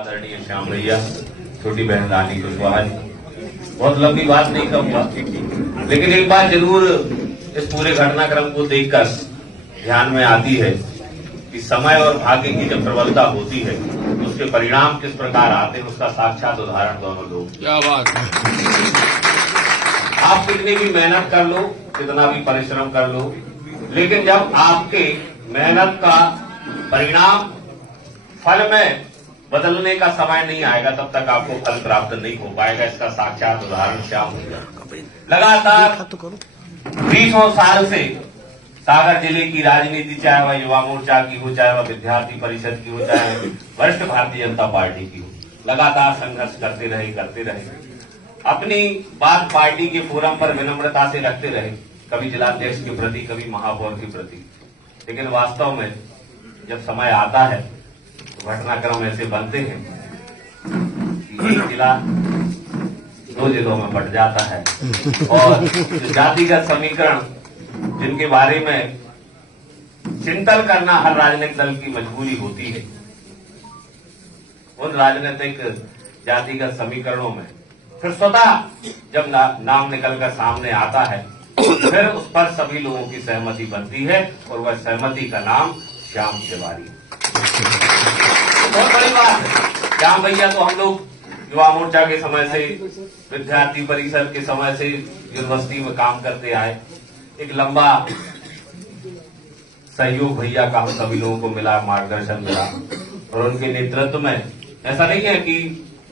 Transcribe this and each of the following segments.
आदरणीय श्याम भैया, छोटी बहन रानी कुशवाहा जी, बहुत लंबी बात नहीं कहूंगा, लेकिन एक बात जरूर इस पूरे घटनाक्रम को देखकर ध्यान में आती है कि समय और भाग्य की जब प्रबलता होती है तो उसके परिणाम किस प्रकार आते हैं, उसका साक्षात उदाहरण दोनों लोग। क्या बात है। आप कितनी भी मेहनत कर लो, कितना भी परिश्रम कर लो, लेकिन जब आपके मेहनत का परिणाम फल में बदलने का समय नहीं आएगा तब तक आपको फल प्राप्त नहीं हो पाएगा। इसका साक्षात उदाहरण श्याम भैया लगातार 20 साल से सागर जिले की राजनीति, चाहे वह युवा मोर्चा की हो, चाहे वह विद्यार्थी परिषद की हो, चाहे वरिष्ठ भारतीय जनता पार्टी की हो, लगातार संघर्ष करते रहे। अपनी बात पार्टी के फोरम पर विनम्रता से रखते रहे, कभी जिलाध्यक्ष के प्रति, कभी महापौर के प्रति, लेकिन वास्तव में जब समय आता है घटनाक्रम ऐसे बनते हैं कि एक जिला 2 जिलों में बंट जाता है और जातिगत समीकरण जिनके बारे में चिंतन करना हर राजनीतिक दल की मजबूरी होती है, उन राजनीतिक जातिगत समीकरणों में फिर स्वतः जब नाम निकलकर सामने आता है फिर उस पर सभी लोगों की सहमति बनती है और वह सहमति का नाम श्याम तिवारी। बहुत बड़ी बात है। श्याम भैया तो हम लोग युवा मोर्चा के समय से, विद्यार्थी परिषद के समय से यूनिवर्सिटी में काम करते आए। एक लंबा सहयोग भैया का हम सभी लोगों को मिला, मार्गदर्शन मिला और उनके नेतृत्व में ऐसा नहीं है कि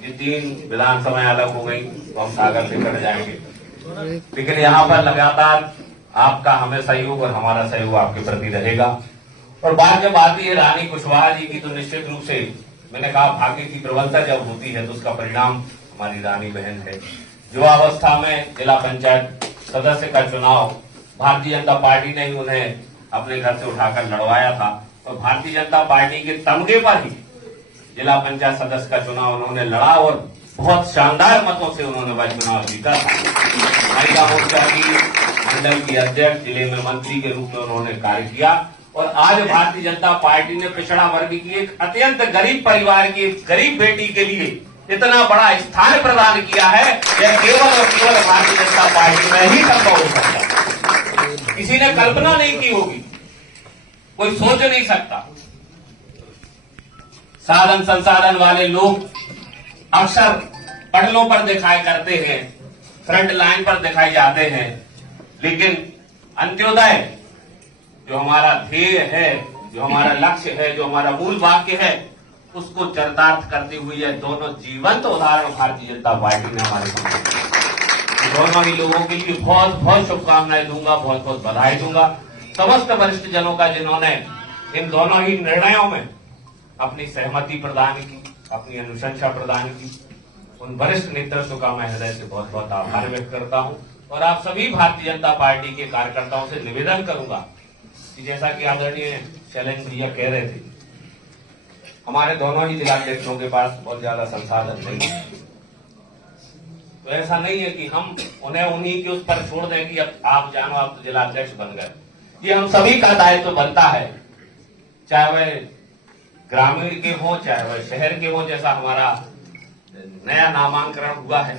ये 3 विधानसभाएं अलग हो गई तो हम सागर से कट जाएंगे, लेकिन यहाँ पर लगातार आपका हमें सहयोग और हमारा सहयोग आपके प्रति रहेगा। और बात जब आती है रानी कुशवाहा जी की तो निश्चित रूप से मैंने कहा भाग्य की प्रबलता जब होती है तो उसका परिणाम हमारी रानी बहन है। युवावस्था में जिला पंचायत सदस्य का चुनाव भारतीय जनता पार्टी ने ही उन्हें अपने घर से उठाकर लड़वाया था और भारतीय जनता पार्टी के तमगे पर ही जिला पंचायत सदस्य का चुनाव उन्होंने लड़ा और बहुत शानदार मतों से उन्होंने वह चुनाव जीता था। महिला मोर्चा की मंडल की अध्यक्ष, जिले में मंत्री के रूप में उन्होंने कार्य किया और आज भारतीय जनता पार्टी ने पिछड़ा वर्ग की एक अत्यंत गरीब परिवार की एक गरीब बेटी के लिए इतना बड़ा स्थान प्रदान किया है, यह केवल और केवल भारतीय जनता पार्टी में ही संभव हो सकता है। किसी ने कल्पना नहीं की होगी, कोई सोच नहीं सकता। साधन संसाधन वाले लोग अक्सर पटलों पर दिखाई करते हैं, फ्रंट लाइन पर दिखाई जाते हैं, लेकिन अंत्योदय जो हमारा ध्येय है, जो हमारा लक्ष्य है, जो हमारा मूल वाक्य है, उसको चरितार्थ करते हुए यह दोनों जीवंत उदाहरण भारतीय जनता पार्टी ने हमारे सामने। दोनों ही लोगों के लिए बहुत बहुत शुभकामनाएं दूंगा, बहुत बहुत बधाई दूंगा। समस्त वरिष्ठ जनों का जिन्होंने इन दोनों ही निर्णयों में अपनी सहमति प्रदान की, अपनी अनुशंसा प्रदान की, उन वरिष्ठ नेतृत्व का मैं हृदय से बहुत बहुत आभार व्यक्त करता हूं और आप सभी भारतीय जनता पार्टी के कार्यकर्ताओं से निवेदन करूंगा कि जैसा कि आदरणीय शैलेंद्र भैया कह रहे थे, हमारे दोनों ही जिलाध्यक्षों के पास बहुत ज्यादा संसाधन नहीं है, तो ऐसा नहीं है कि हम उन्हें उन्हीं के उस पर छोड़ दें कि अब आप जानो आप तो जिलाध्यक्ष बन गए। ये हम सभी का दायित्व बनता है, चाहे वह ग्रामीण के हो, चाहे वह शहर के हो, जैसा हमारा नया नामांकन हुआ है।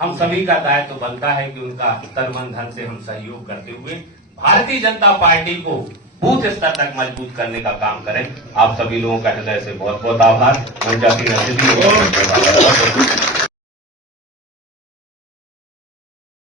हम सभी का दायित्व बनता है कि उनका तन मन धन से हम सहयोग करते हुए भारतीय जनता पार्टी को बूथ स्तर तक मजबूत करने का काम करें। आप सभी लोगों का हृदय से बहुत बहुत आभार।